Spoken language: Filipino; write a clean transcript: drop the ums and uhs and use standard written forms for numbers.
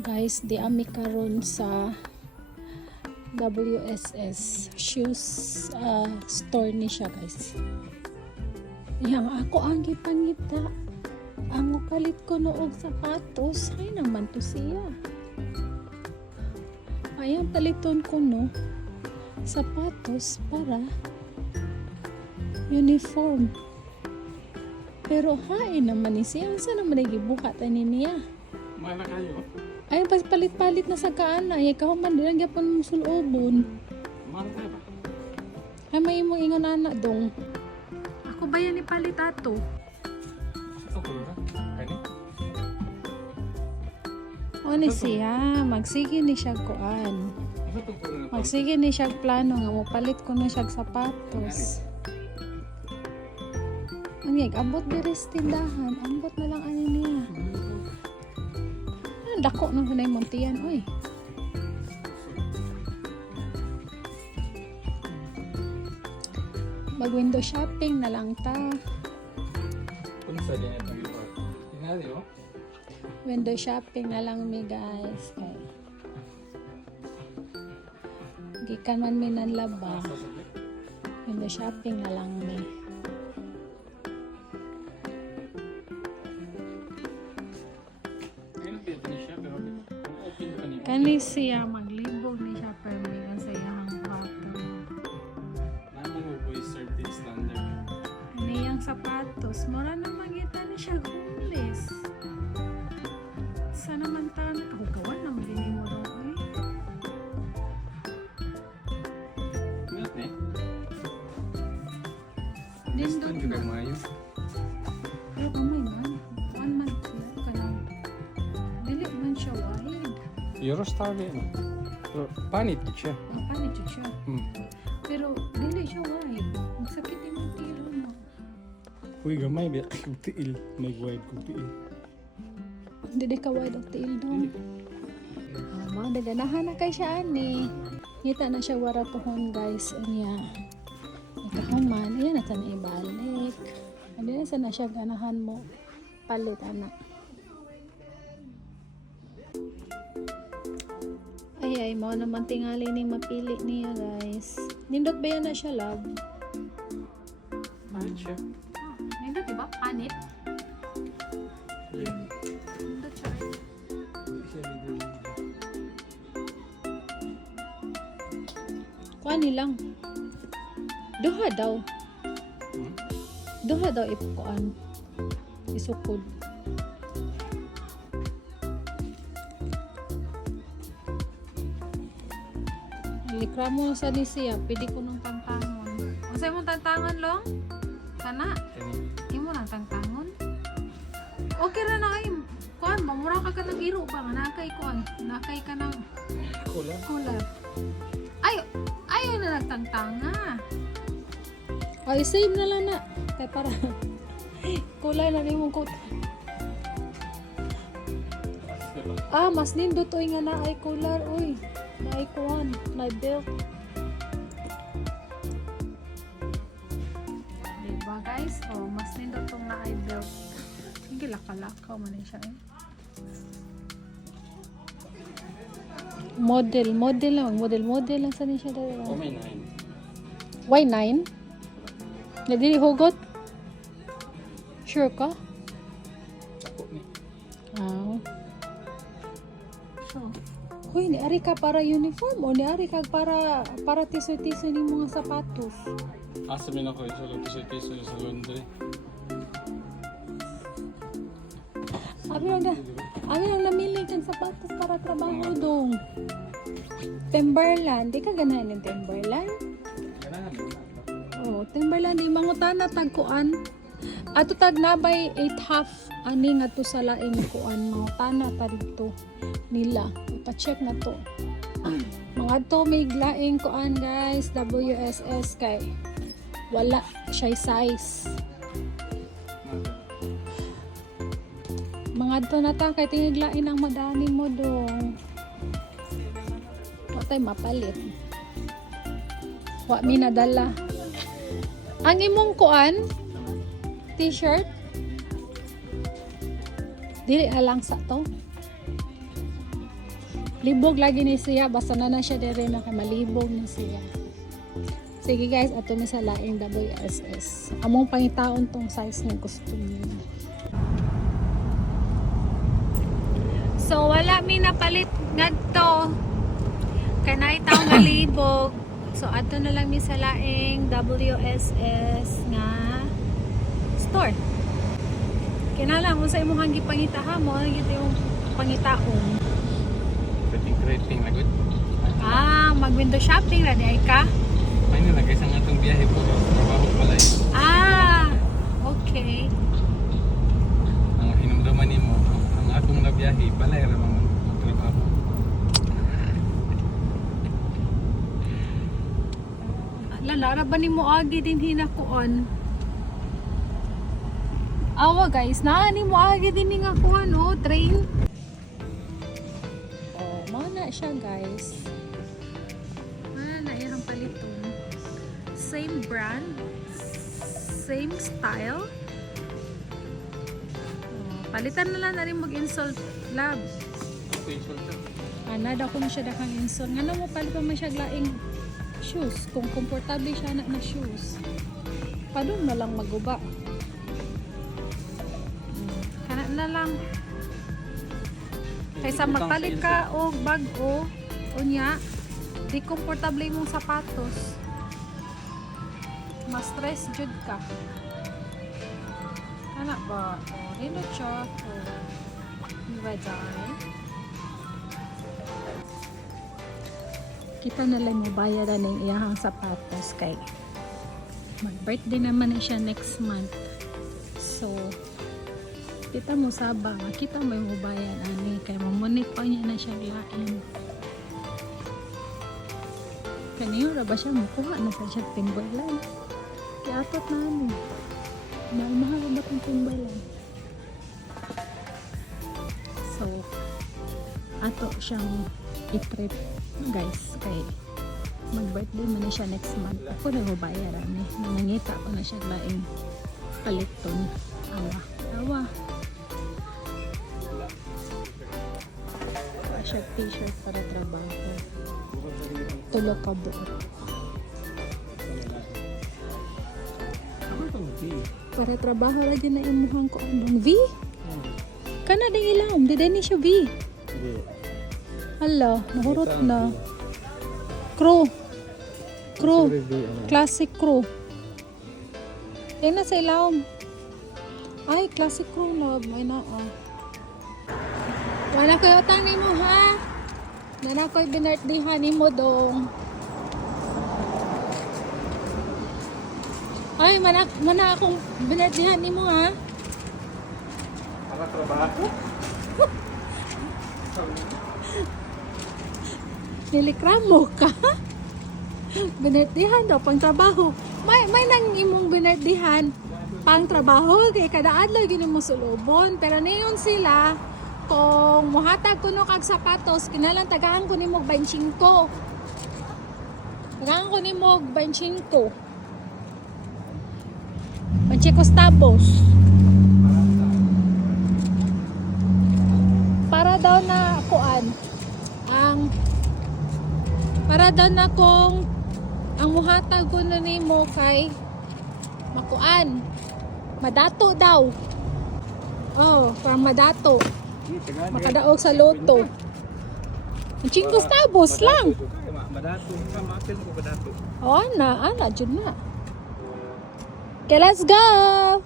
Guys, di ami karon sa WSS shoes store ni siya guys. Yang ako ang gipangita. Ang kalit ko noog sapatos. Ay naman to siya. Ayan paliton ko no sapatos para uniform. Pero hain naman ni siya. Saan naman ay gibuhat ani niya? Mana kayo? Ay, palit-palit na sa kaana. Ay, kahuman din ang gyapon mong sulobon. Mana kayo ba? Ay, may imong ingon anak dong. Ako ba yan ipalit ato? Ito ko na. Kani? O ni siya, magsige ni siya kuan. Ito ko na. Magsige ni siya plano nga mo palit ko na siya sapatos. Anyag, abot diri sa tindahan. Ambot na lang ani niya. Dako nang hunay montian, oy. Mag-window shopping na lang ta. Kung sa din ito ito. Tingali oh. Window shopping na lang mi guys. Kay gikan man mi nan laba. Window shopping na lang mi. Kani siya maglibog ni siya permi sa iyang bata. Naman mo po yung certain standard. Niyang sapatos, mura na magita ni siya homeless. Sa naman ta nakahugawan na magini mo daw eh. Ingat eh. Dindot Gusto juga na. mayo. Pero kamay man, 1 month na ka lang. Dili man siya wahid. Eurostar din. Pero panit siya. Ang panit yun siya. Hmm. Pero dili siya wahid. Ang sakit yung tiro mo. Uy, gamay biya kung tiil. May wide kung tiil. Dili ka wahid ang tiil doon. Mga daganahan na kay siya ani. Ngita na siya wara pohon guys. Anya. Ikahuman. Ayan na sana ibalik. Hindi na sana siya ganahan mo. Palit anak. Ay, mo naman tingali ni mapili niya guys. Nindot ba yan na siya love? Panit siya. Nindot diba? Panit? Yeah. Nindot siya. Hindi siya video. Kuha nilang. Duha daw. Hmm? Duha daw ipukuan. Isukod. Likra mo sa ni siya. Pwede ko nung tantangon. O sa'yo mong tantangon long? Sana? Kani? Imo nang tantangon? Okay na na ay. Kuan, mamura ka ka ng iro ba? Nakay kuan. Nakay ka ng Cola. kulay. Ayaw na nagtangtanga. Ay, save na lang na. Kaya para kulay na rin mong kuta. Mas nindot oy nga na ay color oy. Na ay kuan, na ay belt. Diba guys? Mas nindot tong na ay belt. Hindi laka-lakaw man siya eh. Model lang sa niya dala. Oh, may 9. Why 9? Nadili hugot? Sure ka? Ako ni. So, huy, ni ari ka para uniform o ni ari ka para tisoy-tisoy ni mga sapatos. Asa min ako sa tiso sa laundry. Abi lang namili kang sapatos para trabaho dong. Timberland, di ka ganahan ng Timberland? Ganahan mo. Oh, Timberland di mangutana tagkuan. Ato tag nabay 8.5 ani nga to sa laing kuan mangutana ta dito nila. Ipa-check na to. Mga to may laing kuan guys, WSS kay wala siya size. Mga to na ta kay tingiglain ang madami mo dong. Wa tay mapalit. Wa mi nadala. Ang imong kuan t-shirt dili na lang sa to. Libog lagi ni siya. Basta na siya dire na kay malibog ni siya. Sige guys, ato na sa laing WSS. Among pangitaon tong size ng gusto niyo. So wala mi napalit ngadto. Kanay taong nalibog. So ato na lang mi sa laing WSS nga store. Kinala mo sa imong gipangitaha mo, gito yung pangitaon. Rating na good. Mag-window shopping ra di ay ka? Ay na nagay sa atong biyahe po. Trabaho pala eh. Okay. Ang hinumdaman nimo, ang atong nabiyahe balay ra mga trabaho. Lara ba ni mo agi din hinakuan? Awa guys, ni mo agi din nga kuan train. Mao na siya guys. Na iyang paliton. Same brand, same style. Palitan na lang na rin mag-install lab. Daw ko na siya dakang install. Nga mo palit pa man siya laing shoes. Kung komportable siya na shoes. Padung na lang maguba. Kana na lang. Kaysa magpalit ka o bag-o unya, di komportable mong sapatos. Mas stress jud ka. Kana ba? Rino siya. Kita na lang mo bayaran ng iyahang sapatos kay mag-birthday naman siya next month. So, kita mo sabang, kita mo yung bayan ani kay mamunit pa niya na siya lain. Kaniyo ra ba siya makuha na sa siya timbalan? Kaya apat na ano. Mahal ba itong timbalan? So, ato siyang i-trip guys kay mag-birthday man siya next month. Ako na mo bayaran ni. Nangangita ko na siya laing paliton. Awa. Siya t-shirt para trabaho. Tulog ka buo. Para trabaho lagi na imuhang ko anong V? Kana ding ilawom, di ni siya V. Hala, nahurot na. Crew. Classic crew. Na sa ilawom. Ay, classic crew na. May na Wala ko utang ni mo ha. Nana ko'y binirthday ni mo dong. Ay, mana akong binirthday ni mo ha. Para trabaho. Nilikramo ka. Binirthday daw pang trabaho. May nang imong binirthday pang trabaho kay kada adlaw gini mo sulubon pero niyon sila kung muhatag kuno kag sapatos kinalang tagahan ko nimo 25. Tagahan ko nimo 25. Tabos. Para daw na kuan para daw na kung ang muhatag kuno nimo kay makuan madato daw. Para madato. Makadaog sa loto. 5 tabos lang. Madato. Maapil mo ko madato. Ana, jud na. Okay, let's go!